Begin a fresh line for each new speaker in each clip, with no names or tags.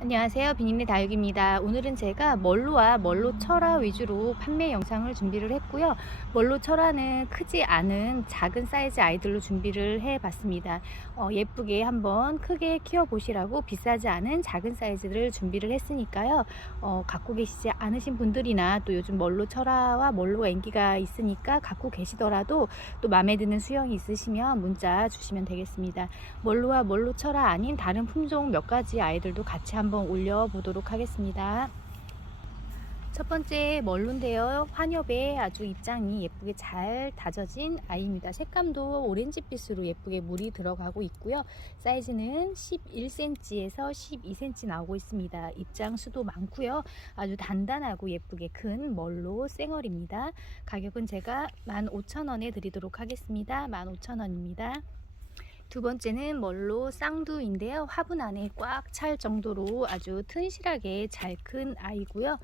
안녕하세요. 비님네 다육입니다. 오늘은 제가 멀로와 멀로 철화 위주로 판매 영상을 준비를 했고요. 멀로 철화는 크지 않은 작은 사이즈 아이들로 준비를 해 봤습니다. 어, 예쁘게 한번 크게 키워 보시라고 비싸지 않은 작은 사이즈를 준비를 했으니까요. 어, 갖고 계시지 않으신 분들이나 또 요즘 멀로 철화와 멀로가 인기가 있으니까 갖고 계시더라도 또 마음에 드는 수영이 있으시면 문자 주시면 되겠습니다. 멀로와 멀로 철화 아닌 다른 품종 몇 가지 아이들도 같이 한번 올려보도록 하겠습니다. 첫 번째 멀로인데요. 환엽에 아주 입장이 예쁘게 잘 다져진 아이입니다. 색감도 오렌지빛으로 예쁘게 물이 들어가고 있고요. 사이즈는 11cm에서 12cm 나오고 있습니다. 입장 수도 많고요. 아주 단단하고 예쁘게 큰 멀로 쌩얼입니다. 가격은 제가 15,000원에 드리도록 하겠습니다. 15,000원입니다. 두 번째는 멀로 쌍두인데요. 화분 안에 꽉 찰 정도로 아주 튼실하게 잘 큰 아이고요.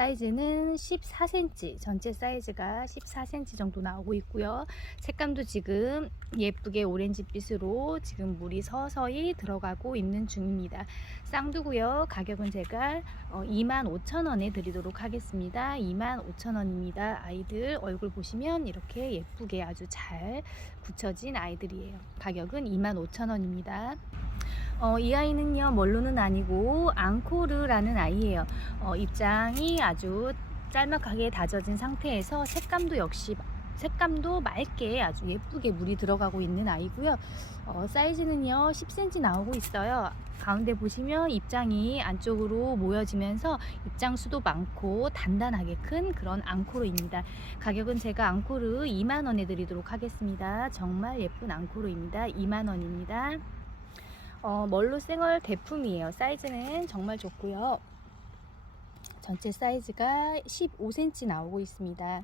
사이즈는 14cm, 전체 사이즈가 14cm 정도 나오고 있고요. 색감도 지금 예쁘게 오렌지빛으로 지금 물이 서서히 들어가고 있는 중입니다. 쌍두고요. 가격은 제가 25,000원에 드리도록 하겠습니다. 25,000원입니다. 아이들 얼굴 보시면 이렇게 예쁘게 아주 잘 붙여진 아이들이에요. 가격은 25,000원입니다. 어, 이 아이는요, 멀로는 아니고 앙코르라는 아이예요. 어, 입장이 아주 짤막하게 다져진 상태에서 색감도 역시 색감도 맑게 아주 예쁘게 물이 들어가고 있는 아이고요. 어, 사이즈는요 10cm 나오고 있어요. 가운데 보시면 입장이 안쪽으로 모여지면서 입장 수도 많고 단단하게 큰 그런 앙코르입니다. 가격은 제가 앙코르 2만 원에 드리도록 하겠습니다. 정말 예쁜 앙코르입니다. 2만 원입니다. 어, 멀로 생얼 대품이에요. 사이즈는 정말 좋고요. 전체 사이즈가 15cm 나오고 있습니다.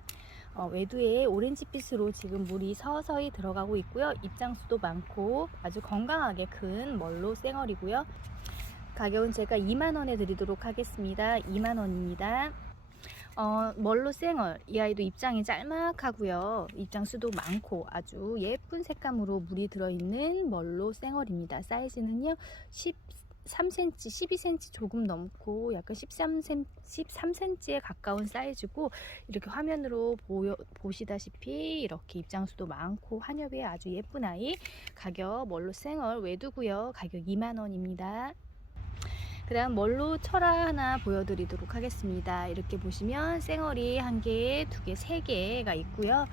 어, 외두에 오렌지빛으로 지금 물이 서서히 들어가고 있고요. 입장수도 많고 아주 건강하게 큰 멀로 쌩얼이고요. 가격은 제가 2만원에 드리도록 하겠습니다. 2만원입니다. 어, 멀로 쌩얼 이 아이도 입장이 짤막하고요. 입장 수도 많고 아주 예쁜 색감으로 물이 들어있는 멀로 쌩얼입니다. 사이즈는요 13cm 12cm 조금 넘고 약간 13cm 13cm에 가까운 사이즈고 이렇게 화면으로 보여, 보시다시피 이렇게 입장 수도 많고 한엽에 아주 예쁜 아이 가격 멀로 쌩얼 외두고요. 가격 2만원입니다 그 다음 멀로 철화 하나 보여드리도록 하겠습니다. 이렇게 보시면 쌩얼이 한 개, 두 개, 세 개가 있고요.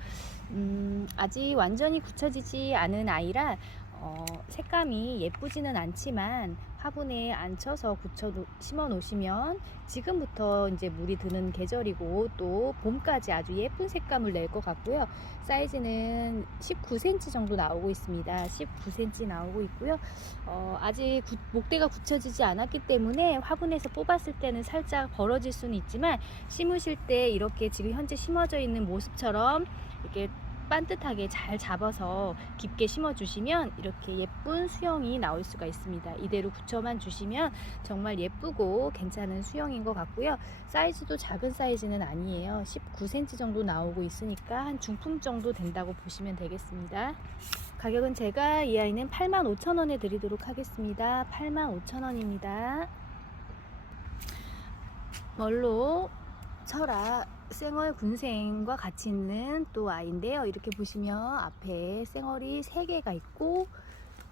음, 아직 완전히 굳혀지지 않은 아이라 어, 색감이 예쁘지는 않지만 화분에 앉혀서 굳혀 심어 놓으시면 지금부터 이제 물이 드는 계절이고 또 봄까지 아주 예쁜 색감을 낼 것 같고요. 사이즈는 19cm 정도 나오고 있습니다. 19cm 나오고 있고요. 어, 아직 구, 목대가 굳혀지지 않았기 때문에 화분에서 뽑았을 때는 살짝 벌어질 수는 있지만 심으실 때 이렇게 지금 현재 심어져 있는 모습처럼 이렇게 반듯하게 잘 잡아서 깊게 심어 주시면 이렇게 예쁜 수영이 나올 수가 있습니다. 이대로 붙여만 주시면 정말 예쁘고 괜찮은 수영인 것 같고요. 사이즈도 작은 사이즈는 아니에요. 19cm 정도 나오고 있으니까 한 중품 정도 된다고 보시면 되겠습니다. 가격은 제가 이 아이는 85,000원에 드리도록 하겠습니다. 85,000원입니다. 멀로 철아 쌩얼 군생과 같이 있는 또 아이인데요. 이렇게 보시면 앞에 쌩얼이 3개가 있고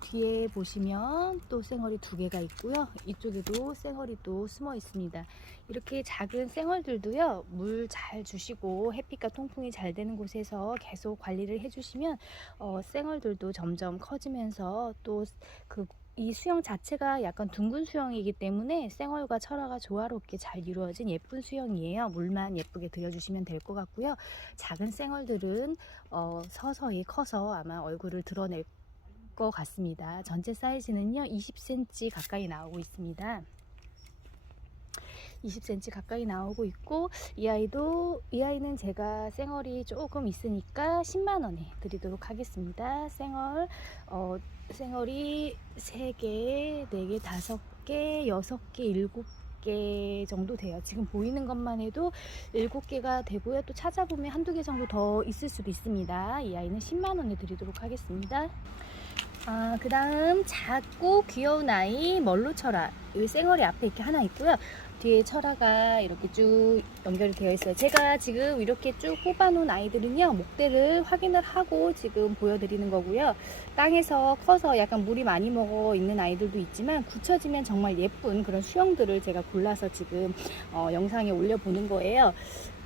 뒤에 보시면 또 쌩얼이 두 개가 있고요. 이쪽에도 쌩얼이 또 숨어 있습니다. 이렇게 작은 쌩얼들도요, 물 잘 주시고 햇빛과 통풍이 잘 되는 곳에서 계속 관리를 해주시면 어, 쌩얼들도 점점 커지면서 또 그 이 수영 자체가 약간 둥근 수영이기 때문에 쌩얼과 철화가 조화롭게 잘 이루어진 예쁜 수영이에요. 물만 예쁘게 들여주시면 될 것 같고요. 작은 쌩얼들은 어, 서서히 커서 아마 얼굴을 드러낼 것 같습니다. 전체 사이즈는요 20cm 가까이 나오고 있습니다. 20cm 가까이 나오고 있고 이 아이도 이 아이는 제가 쌩얼이 조금 있으니까 10만 원에 드리도록 하겠습니다. 쌩얼 어, 쌩얼이 3개, 4개, 5개, 6개, 7개 정도 돼요. 지금 보이는 것만 해도 7개가 되고요. 또 찾아보면 한두 개 정도 더 있을 수도 있습니다. 이 아이는 10만 원에 드리도록 하겠습니다. 아, 그 다음 작고 귀여운 아이 멀로 철아. 이 쌩얼이 앞에 이렇게 하나 있고요. 뒤에 철아가 이렇게 쭉 연결이 되어 있어요. 제가 지금 이렇게 쭉 뽑아놓은 아이들은요, 목대를 확인을 하고 지금 보여드리는 거고요. 땅에서 커서 약간 물이 많이 먹어 있는 아이들도 있지만, 굳혀지면 정말 예쁜 그런 수영들을 제가 골라서 지금 어, 영상에 올려보는 거예요.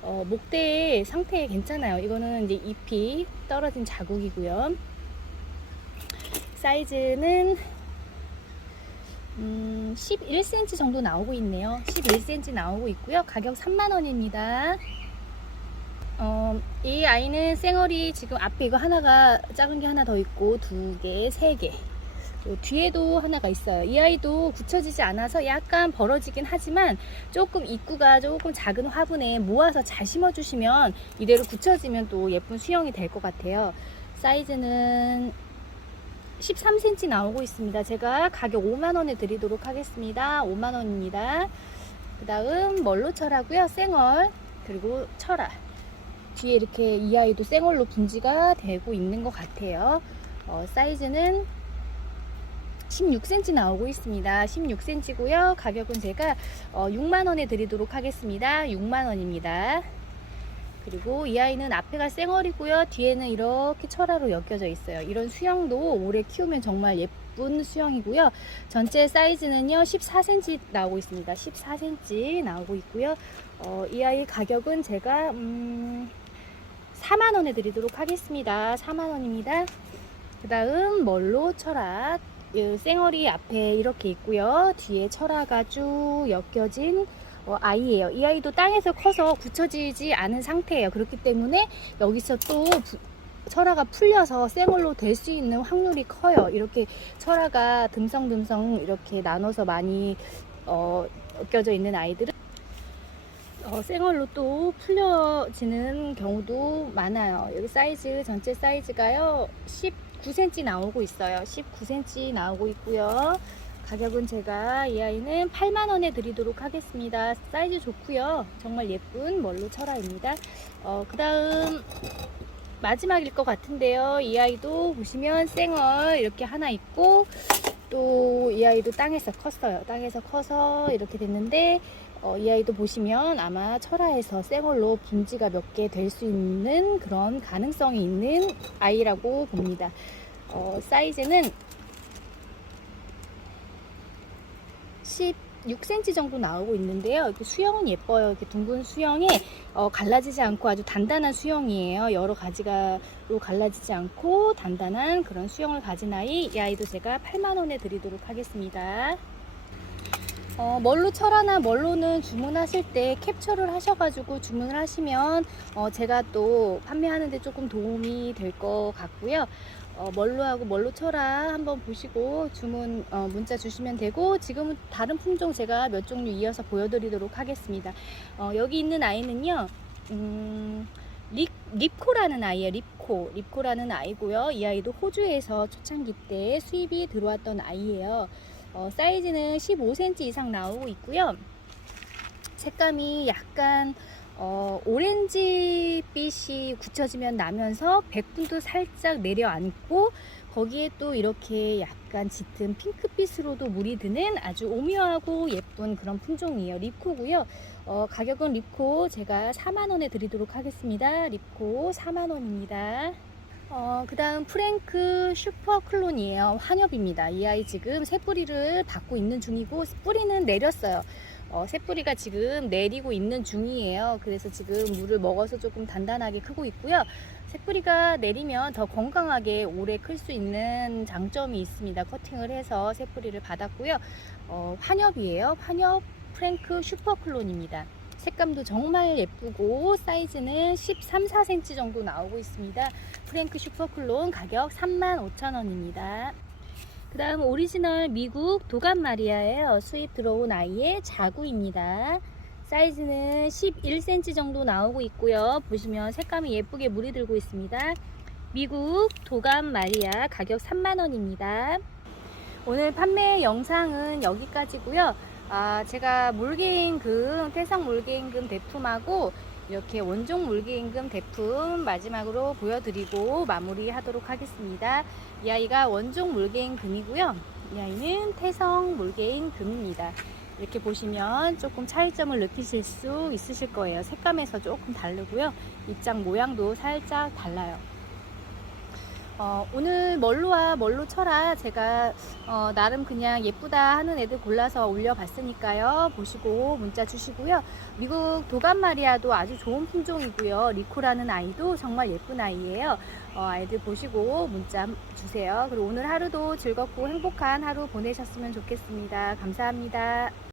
어, 목대 상태 괜찮아요. 이거는 이제 잎이 떨어진 자국이고요. 사이즈는 음, 11cm 정도 나오고 있네요. 11cm 나오고 있고요. 가격 3만원입니다. 어, 이 아이는 쌩얼이 지금 앞에 이거 하나가 작은 게 하나 더 있고 두 개, 세 개. 뒤에도 하나가 있어요. 이 아이도 굳혀지지 않아서 약간 벌어지긴 하지만 조금 입구가 조금 작은 화분에 모아서 잘 심어주시면 이대로 굳혀지면 또 예쁜 수영이 될 것 같아요. 사이즈는 13cm 나오고 있습니다. 제가 가격 5만원에 드리도록 하겠습니다. 5만원입니다. 그 다음 멀로 철하고요. 쌩얼 그리고 철아 뒤에 이렇게 이 아이도 쌩얼로 분지가 되고 있는 것 같아요. 어, 사이즈는 16cm 나오고 있습니다. 16cm고요. 가격은 제가 어, 6만원에 드리도록 하겠습니다. 6만원입니다. 그리고 이 아이는 앞에가 쌩얼이고요. 뒤에는 이렇게 철화로 엮여져 있어요. 이런 수영도 오래 키우면 정말 예쁜 수영이고요. 전체 사이즈는요 14cm 나오고 있습니다. 14cm 나오고 있고요. 어, 이 아이 가격은 제가 음, 4만 원에 드리도록 하겠습니다. 4만 원입니다. 그 다음 멀로 이 쌩얼이 앞에 이렇게 있고요. 뒤에 철화가 쭉 엮여진 어, 아이예요. 이 아이도 땅에서 커서 굳혀지지 않은 상태예요. 그렇기 때문에 여기서 또 부, 철화가 풀려서 쌩얼로 될 수 있는 확률이 커요. 이렇게 철화가 듬성듬성 이렇게 나눠서 많이 어, 엮여져 있는 아이들은 어, 쌩얼로 또 풀려지는 경우도 많아요. 여기 사이즈 전체 사이즈가요 19cm 나오고 있어요. 19cm 나오고 있고요. 가격은 제가 이 아이는 8만원에 드리도록 하겠습니다. 사이즈 좋고요. 정말 예쁜 멀로 철화입니다. 어, 그 다음 마지막일 것 같은데요. 이 아이도 보시면 쌩얼 이렇게 하나 있고 또 이 아이도 땅에서 컸어요. 땅에서 커서 이렇게 됐는데 어, 이 아이도 보시면 아마 철화에서 쌩얼로 분지가 몇 개 될 수 있는 그런 가능성이 있는 아이라고 봅니다. 어, 사이즈는 16cm 정도 나오고 있는데요. 이렇게 수영은 예뻐요. 이렇게 둥근 수영에 어, 갈라지지 않고 아주 단단한 수영이에요. 여러 가지가로 갈라지지 않고 단단한 그런 수영을 가진 아이. 이 아이도 제가 8만 원에 드리도록 하겠습니다. 어, 멀로 철하나 멀로는 주문하실 때 캡처를 하셔가지고 주문을 하시면 어, 제가 또 판매하는데 조금 도움이 될 것 같고요. 어, 멀로하고 멀로 철화 한번 보시고 주문 어, 문자 주시면 되고 지금은 다른 품종 제가 몇 종류 이어서 보여드리도록 하겠습니다. 어, 여기 있는 아이는요. 음, 립, 립코라는 아이예요. 립코. 립코라는 아이고요. 이 아이도 호주에서 초창기 때 수입이 들어왔던 아이예요. 어, 사이즈는 15cm 이상 나오고 있고요. 색감이 약간 어, 오렌지빛이 굳혀지면 나면서 백분도 살짝 내려앉고 거기에 또 이렇게 약간 짙은 핑크빛으로도 물이 드는 아주 오묘하고 예쁜 그런 품종이에요. 립코고요. 어, 가격은 립코 제가 4만원에 드리도록 하겠습니다. 립코 4만원입니다. 어, 그 다음 프랭크 슈퍼 클론이에요. 환엽입니다. 이 아이 지금 새 뿌리를 받고 있는 중이고 뿌리는 내렸어요. 어, 새뿌리가 지금 내리고 있는 중이에요. 그래서 지금 물을 먹어서 조금 단단하게 크고 있고요. 새뿌리가 내리면 더 건강하게 오래 클 수 있는 장점이 있습니다. 커팅을 해서 새뿌리를 받았고요. 어, 환엽이에요. 환엽 프랭크 슈퍼 클론입니다. 색감도 정말 예쁘고 사이즈는 13, 4cm 정도 나오고 있습니다. 프랭크 슈퍼클론 가격 35,000원입니다. 그 다음 오리지널 미국 도감 마리아예요. 수입 들어온 아이의 자구입니다. 사이즈는 11cm 정도 나오고 있고요. 보시면 색감이 예쁘게 물이 들고 있습니다. 미국 도감 마리아 가격 3만원입니다. 오늘 판매 영상은 여기까지고요. 아, 제가 물개임금, 태상 물개임금 대품하고 이렇게 원종 물개임금 대품 마지막으로 보여드리고 마무리하도록 하겠습니다. 이 아이가 원종 물개임금이고요. 이 아이는 태성 물개임금입니다. 이렇게 보시면 조금 차이점을 느끼실 수 있으실 거예요. 색감에서 조금 다르고요. 입장 모양도 살짝 달라요. 어, 오늘 멀로와 멀로 쳐라 제가 어, 나름 그냥 예쁘다 하는 애들 골라서 올려봤으니까요. 보시고 문자 주시고요. 미국 도감 마리아도 아주 좋은 품종이고요. 리코라는 아이도 정말 예쁜 아이예요. 어, 아이들 보시고 문자 주세요. 그리고 오늘 하루도 즐겁고 행복한 하루 보내셨으면 좋겠습니다. 감사합니다.